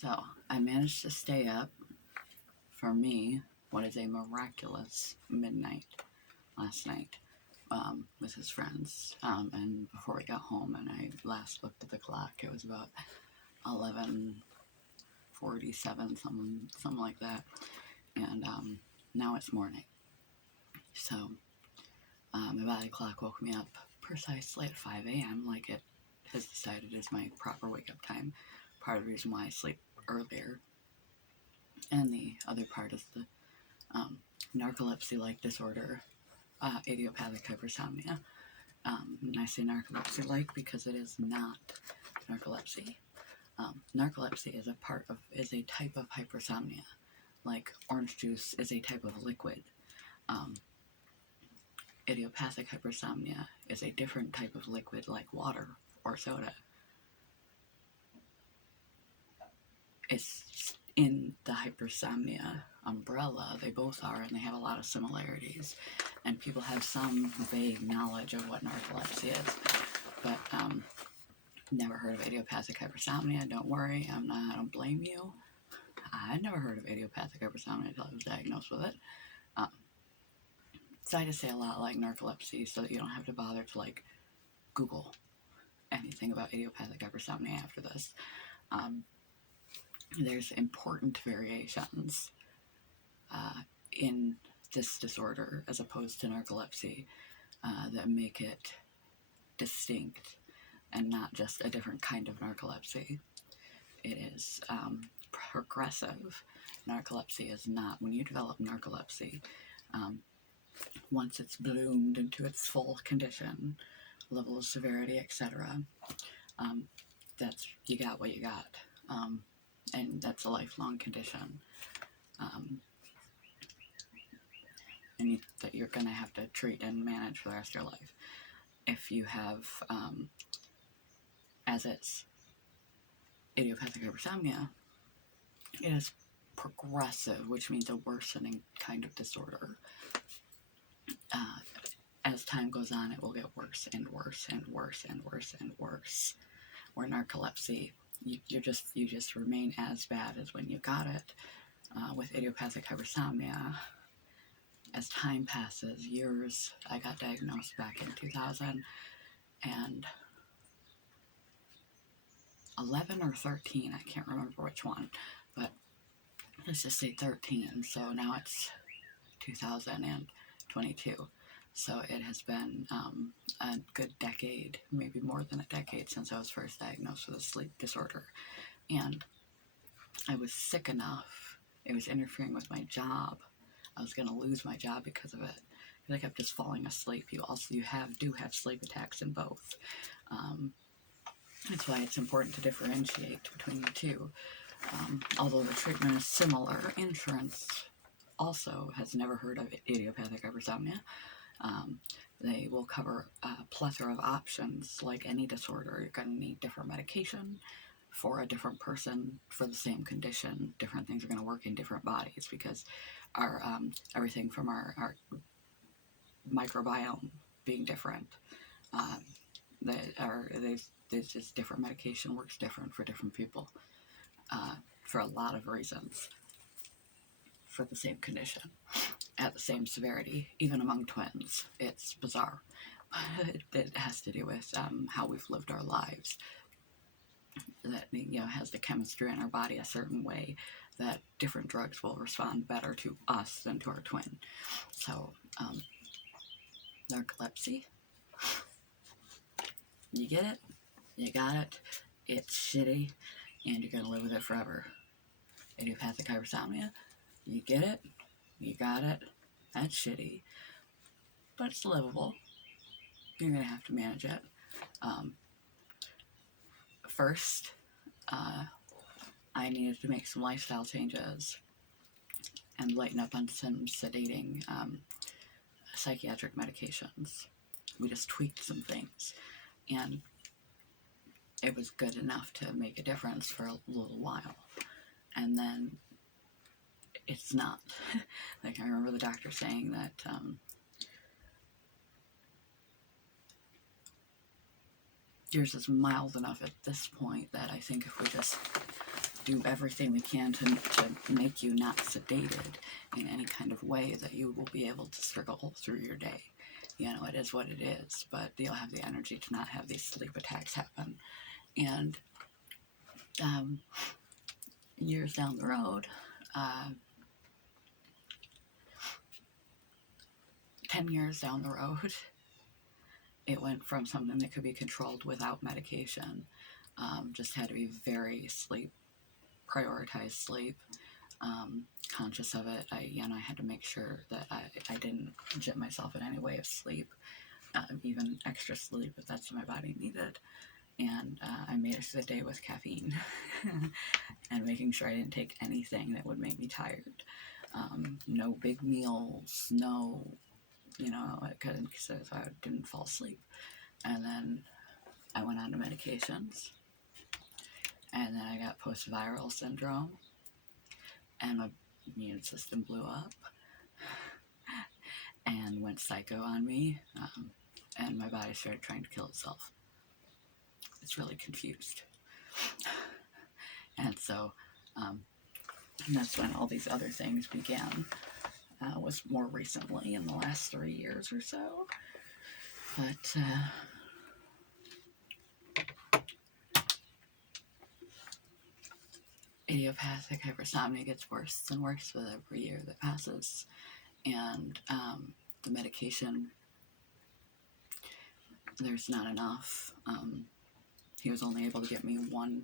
So I managed to stay up for me what is a miraculous midnight last night with his friends. And before we got home and I last looked at the clock, it was about 11:47, something like that. And now it's morning. So my body clock woke me up precisely at 5 a.m. like it has decided is my proper wake-up time. Part of the reason why I sleep earlier. And the other part is the narcolepsy-like disorder, idiopathic hypersomnia. And I say narcolepsy-like because it is not narcolepsy. Narcolepsy is a type of hypersomnia, like orange juice is a type of liquid. Idiopathic hypersomnia is a different type of liquid, like water or soda. It's in the hypersomnia umbrella. They both are, and they have a lot of similarities. And people have some vague knowledge of what narcolepsy is, but never heard of idiopathic hypersomnia. Don't worry, I don't blame you. I never heard of idiopathic hypersomnia until I was diagnosed with it. So I just say a lot like narcolepsy so that you don't have to bother to like Google anything about idiopathic hypersomnia after this. There's important variations in this disorder as opposed to narcolepsy that make it distinct and not just a different kind of narcolepsy. It is progressive. Narcolepsy is not. When you develop narcolepsy, once it's bloomed into its full condition, level of severity, etc., that's, you got what you got. And that's a lifelong condition. And that you're going to have to treat and manage for the rest of your life. If you have, as it's idiopathic hypersomnia, it is progressive, which means a worsening kind of disorder. As time goes on, it will get worse and worse and worse and worse and worse. Where narcolepsy, you just remain as bad as when you got it. With idiopathic hypersomnia, as time passes, years, I got diagnosed back in 2011 or 13, I can't remember which one, but let's just say 13, so now it's 2022. So it has been a good decade, maybe more than a decade, since I was first diagnosed with a sleep disorder. And I was sick enough, it was interfering with my job. I was going to lose my job because of it. I kept just falling asleep. You do have sleep attacks in both. That's why it's important to differentiate between the two. Although the treatment is similar, insurance also has never heard of idiopathic hypersomnia. They will cover a plethora of options. Like any disorder, you're going to need different medication for a different person for the same condition. Different things are going to work in different bodies because our everything from our microbiome being different. There's just different medication works different for different people for a lot of reasons for the same condition at the same severity, even among twins. It's bizarre. It has to do with how we've lived our lives. That has the chemistry in our body a certain way that different drugs will respond better to us than to our twin. So, narcolepsy, you get it, you got it, it's shitty, and you're gonna live with it forever. Idiopathic hypersomnia, you get it, you got it, that's shitty, but it's livable. You're gonna have to manage it. First, I needed to make some lifestyle changes and lighten up on some sedating psychiatric medications. We just tweaked some things, and it was good enough to make a difference for a little while. And then it's not. Like, I remember the doctor saying that yours is mild enough at this point that I think if we just do everything we can to make you not sedated in any kind of way that you will be able to struggle through your day. You know, it is what it is, but you'll have the energy to not have these sleep attacks happen. And years down the road, 10 years down the road, it went from something that could be controlled without medication, just had to be very prioritize sleep, conscious of it. I had to make sure that I didn't jip myself in any way of sleep, even extra sleep if that's what my body needed. And I made it through the day with caffeine and making sure I didn't take anything that would make me tired. No big meals, no, so I didn't fall asleep. And then I went on to medications, and then I got post-viral syndrome, and my immune system blew up and went psycho on me, and my body started trying to kill itself. It's really confused. And so that's when all these other things began, was more recently in the last 3 years or so. But idiopathic hypersomnia gets worse and worse with every year that passes. And the medication, there's not enough. He was only able to get me one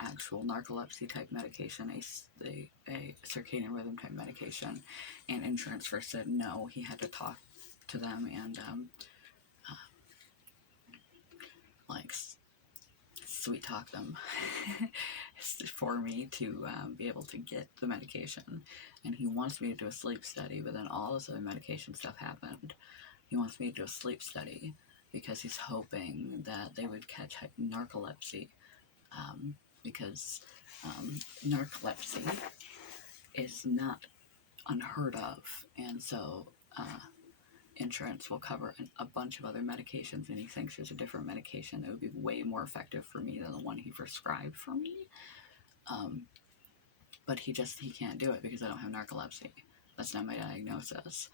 actual narcolepsy type medication, a circadian rhythm type medication, and insurance first said no. He had to talk to them and like sweet talk them for me to be able to get the medication. And he wants me to do a sleep study, but then all this other medication stuff happened. He wants me to do a sleep study because he's hoping that they would catch narcolepsy, because narcolepsy is not unheard of, and so insurance will cover a bunch of other medications, and he thinks there's a different medication that would be way more effective for me than the one he prescribed for me. But he can't do it because I don't have narcolepsy. That's not my diagnosis.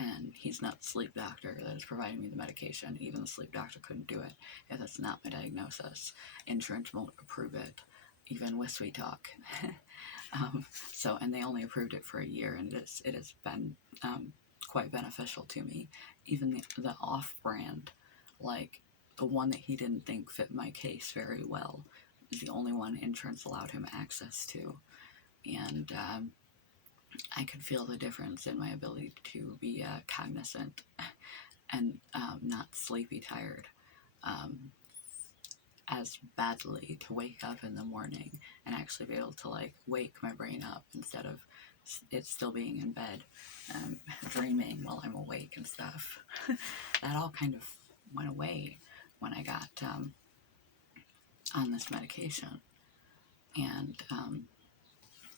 And he's not the sleep doctor that is providing me the medication. Even the sleep doctor couldn't do it if that's not my diagnosis. Insurance won't approve it, even with sweet talk. And they only approved it for a year, and it has been quite beneficial to me. Even the off-brand, like the one that he didn't think fit my case very well, is the only one insurance allowed him access to. And I could feel the difference in my ability to be cognizant and not sleepy tired as badly, to wake up in the morning and actually be able to wake my brain up instead of it still being in bed, dreaming while I'm awake and stuff. That all kind of went away when I got on this medication. And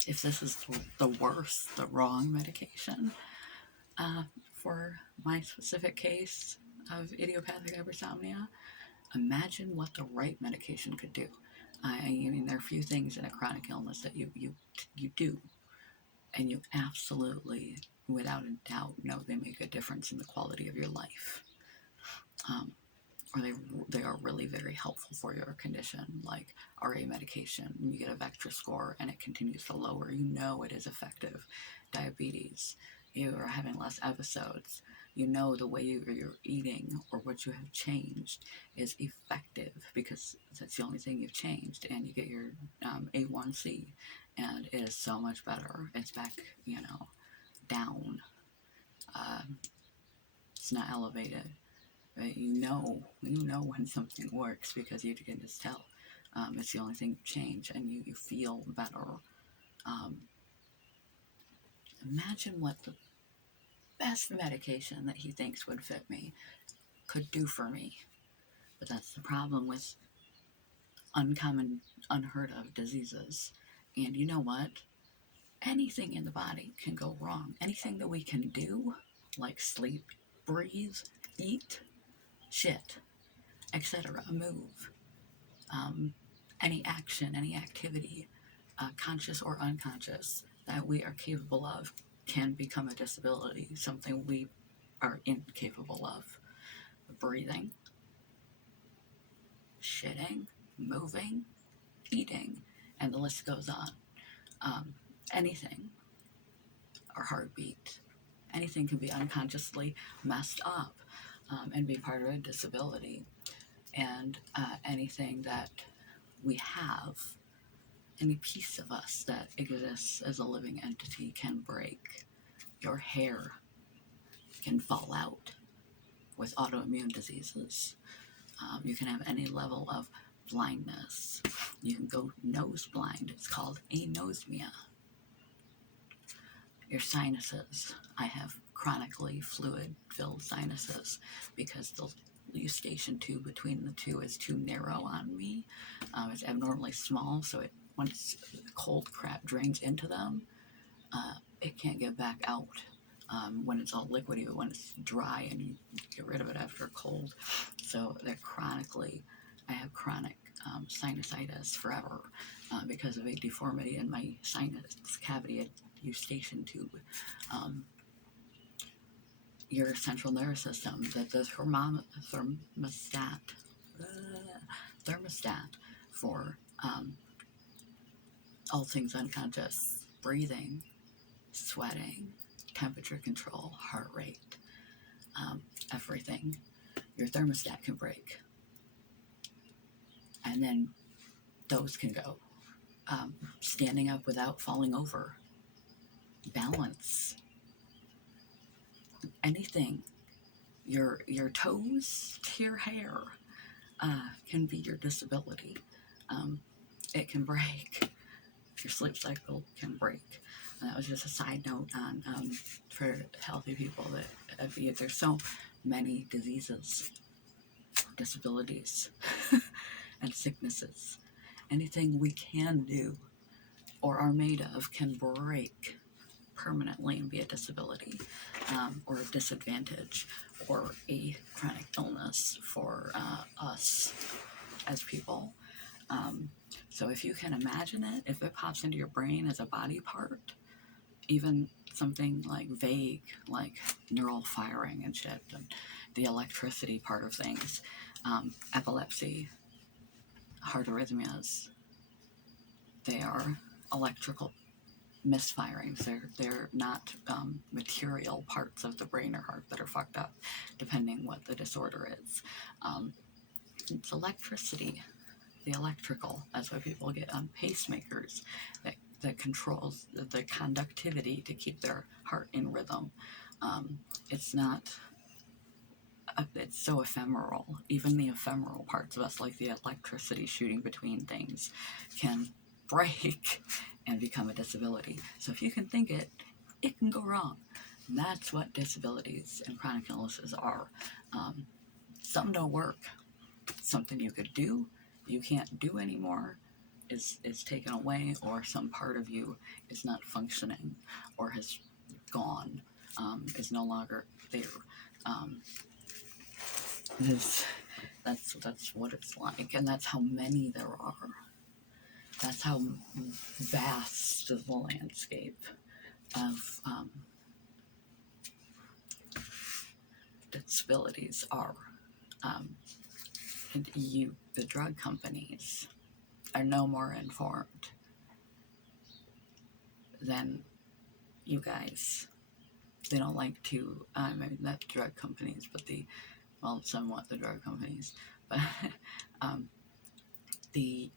if this is the wrong medication for my specific case of idiopathic hypersomnia, imagine what the right medication could do. I mean, there are a few things in a chronic illness that you do, and you absolutely, without a doubt, know they make a difference in the quality of your life. Or they are really very helpful for your condition, like RA medication. You get a Vectra score and it continues to lower. You know it is effective. Diabetes, you are having less episodes. You know the way you're eating or what you have changed is effective because that's the only thing you've changed. And you get your A1C, and it is so much better. It's back, down. It's not elevated. Right? You know when something works because you can just tell. It's the only thing you change, and you feel better. Imagine what the best medication that he thinks would fit me could do for me. But that's the problem with uncommon, unheard of diseases. And you know what? Anything in the body can go wrong. Anything that we can do, like sleep, breathe, eat, shit, etc., move, any action, any activity conscious or unconscious, that we are capable of can become a disability, something we are incapable of. Breathing, shitting, moving, eating, and the list goes on. Anything, our heartbeat, anything can be unconsciously messed up and be part of a disability. And anything that we have, any piece of us that exists as a living entity can break. Your hair can fall out with autoimmune diseases. You can have any level of blindness. You can go nose blind. It's called anosmia. Your sinuses. I have chronically fluid-filled sinuses because the eustachian tube between the two is too narrow on me. It's abnormally small, so once cold crap drains into them, it can't get back out when it's all liquidy, but when it's dry and you get rid of it after cold. So I have chronic sinusitis forever because of a deformity in my sinus cavity, eustachian tube. Your central nervous system, the thermostat for all things unconscious, breathing, sweating, temperature control, heart rate, everything. Your thermostat can break. And then those can go. Standing up without falling over, balance, anything. Your toes to your hair can be your disability. It can break. Your sleep cycle can break. And that was just a side note on for healthy people that there's so many diseases, disabilities, and sicknesses. Anything we can do or are made of can break permanently and be a disability or a disadvantage or a chronic illness for us as people. So if you can imagine it, if it pops into your brain as a body part, even something like vague, like neural firing and shit, and the electricity part of things, epilepsy, heart arrhythmias, they are electrical misfirings. They're not material parts of the brain or heart that are fucked up, depending what the disorder is. It's electricity, the electrical. That's why people get on pacemakers that controls the conductivity to keep their heart in rhythm. It's not. It's so ephemeral. Even the ephemeral parts of us, like the electricity shooting between things, can break and become a disability. So if you can think it can go wrong. And that's what disabilities and chronic illnesses are. Some don't work. Something you could do, you can't do anymore, is taken away, or some part of you is not functioning or has gone, is no longer there. That's what it's like, and that's how many there are. That's how vast the landscape of disabilities are. And the drug companies, are no more informed than you guys. They don't like to, maybe not drug companies, but somewhat the drug companies, but the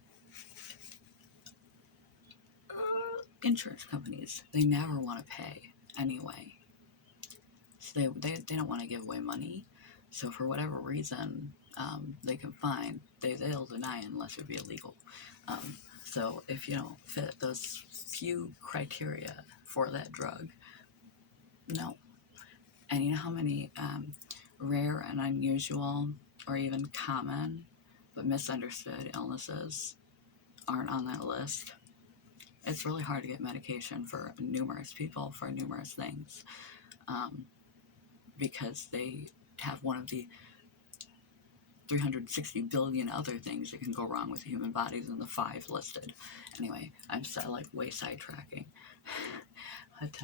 insurance companies, they never want to pay anyway. So they don't want to give away money. So for whatever reason, they can find, they'll deny it unless it be illegal. So if you don't fit those few criteria for that drug, no. And you know how many rare and unusual or even common but misunderstood illnesses aren't on that list? It's really hard to get medication for numerous people for numerous things because they have one of the 360 billion other things that can go wrong with human bodies than the 5 listed. Anyway, I'm like way sidetracking. But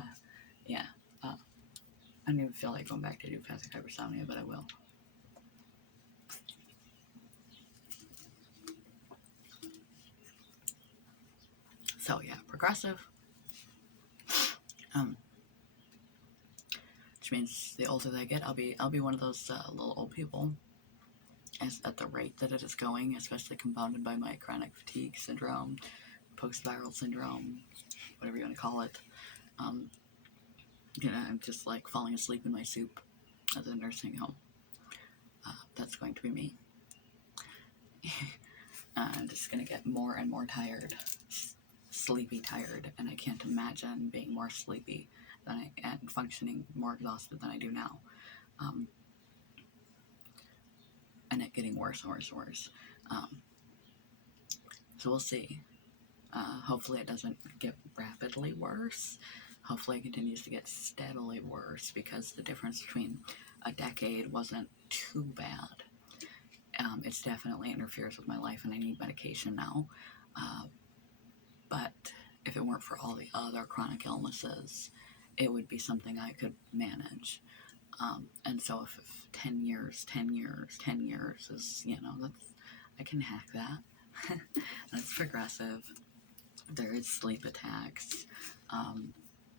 yeah, I don't even feel like going back to idiopathic hypersomnia, but I will. So yeah, progressive. Which means the older that I get, I'll be one of those little old people. At the rate that it is going, especially compounded by my chronic fatigue syndrome, post-viral syndrome, whatever you want to call it. I'm just like falling asleep in my soup at the nursing home. That's going to be me. I'm just going to get more and more tired, sleepy tired, and I can't imagine being more sleepy and functioning more exhausted than I do now. And it getting worse and worse and worse. So we'll see. Hopefully it doesn't get rapidly worse. Hopefully it continues to get steadily worse, because the difference between a decade wasn't too bad. It definitely interferes with my life, and I need medication now. But if it weren't for all the other chronic illnesses, it would be something I could manage. And so if 10 years is, I can hack that. That's progressive. There is sleep attacks.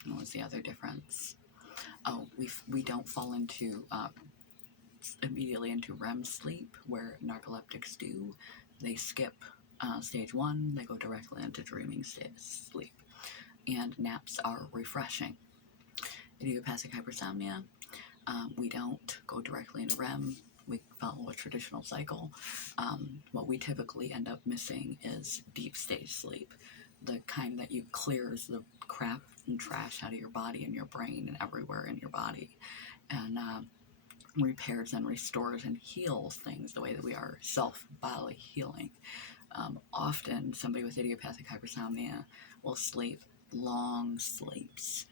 What was the other difference? Oh, we don't fall into immediately into REM sleep, where narcoleptics do. They skip stage 1, they go directly into dreaming sleep. And naps are refreshing. Idiopathic hypersomnia, we don't go directly into REM. We follow a traditional cycle. What we typically end up missing is deep stage sleep, the kind that you clears the crap and trash out of your body and your brain and everywhere in your body, and repairs and restores and heals things the way that we are self-bodily healing. Often somebody with idiopathic hypersomnia will sleep long sleeps,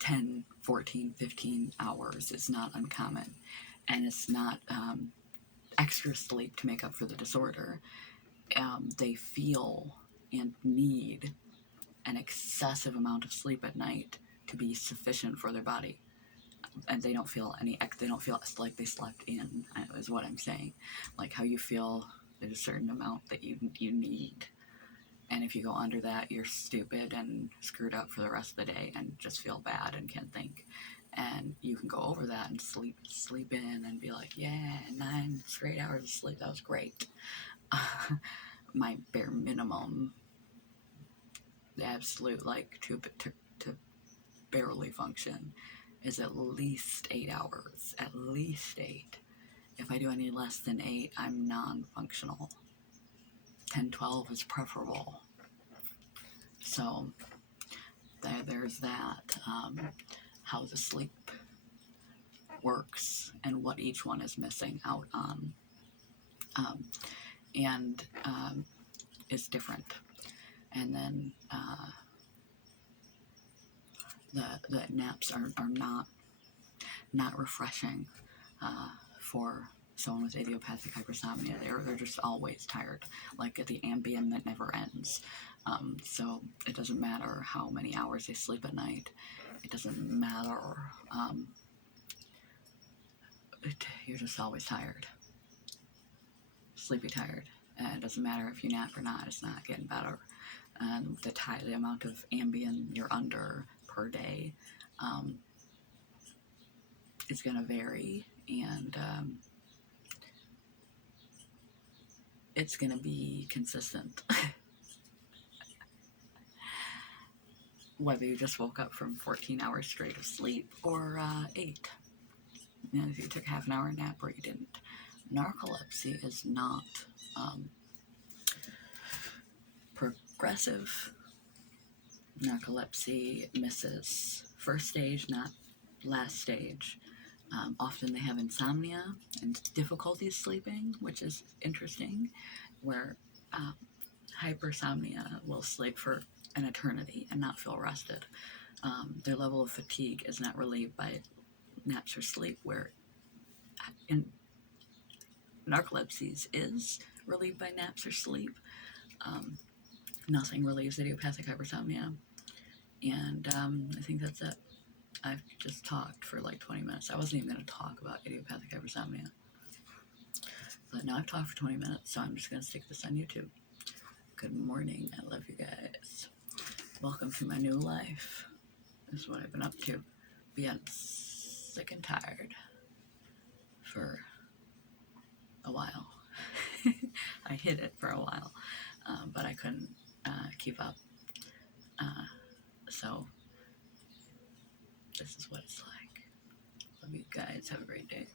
10, 14, 15 hours is not uncommon, and it's not extra sleep to make up for the disorder. They feel and need an excessive amount of sleep at night to be sufficient for their body, and they don't feel like they slept in, is what I'm saying. Like how you feel, there's a certain amount that you need, and if you go under that, you're stupid and screwed up for the rest of the day and just feel bad and can't think. And you can go over that and sleep in and be like, yeah, 9 straight hours of sleep, that was great. My bare minimum, the absolute, like, to barely function is at least 8 hours. At least 8. If I do any less than 8, I'm non-functional. 10, 12 is preferable. So there's that. How the sleep works and what each one is missing out on. And is different. And then the naps are not refreshing for someone with idiopathic hypersomnia. They're just always tired, like the Ambien that never ends. So it doesn't matter how many hours they sleep at night. It doesn't matter. You're just always tired, sleepy tired. And it doesn't matter if you nap or not. It's not getting better. And the amount of Ambien you're under per day is going to vary, and it's going to be consistent. Whether you just woke up from 14 hours straight of sleep or 8. If you took half an hour nap or you didn't. Narcolepsy is not progressive. Narcolepsy misses first stage, not last stage. Often they have insomnia and difficulties sleeping, which is interesting, where hypersomnia will sleep for an eternity and not feel rested. Their level of fatigue is not relieved by naps or sleep, where in narcolepsy is relieved by naps or sleep. Nothing relieves idiopathic hypersomnia. And I think that's it. I've just talked for like 20 minutes. I wasn't even going to talk about idiopathic hypersomnia. But now I've talked for 20 minutes, so I'm just going to stick this on YouTube. Good morning. I love you guys. Welcome to my new life. This is what I've been up to. Being sick and tired for a while. I hid it for a while, but I couldn't keep up. So this is what it's like. Love you guys. Have a great day.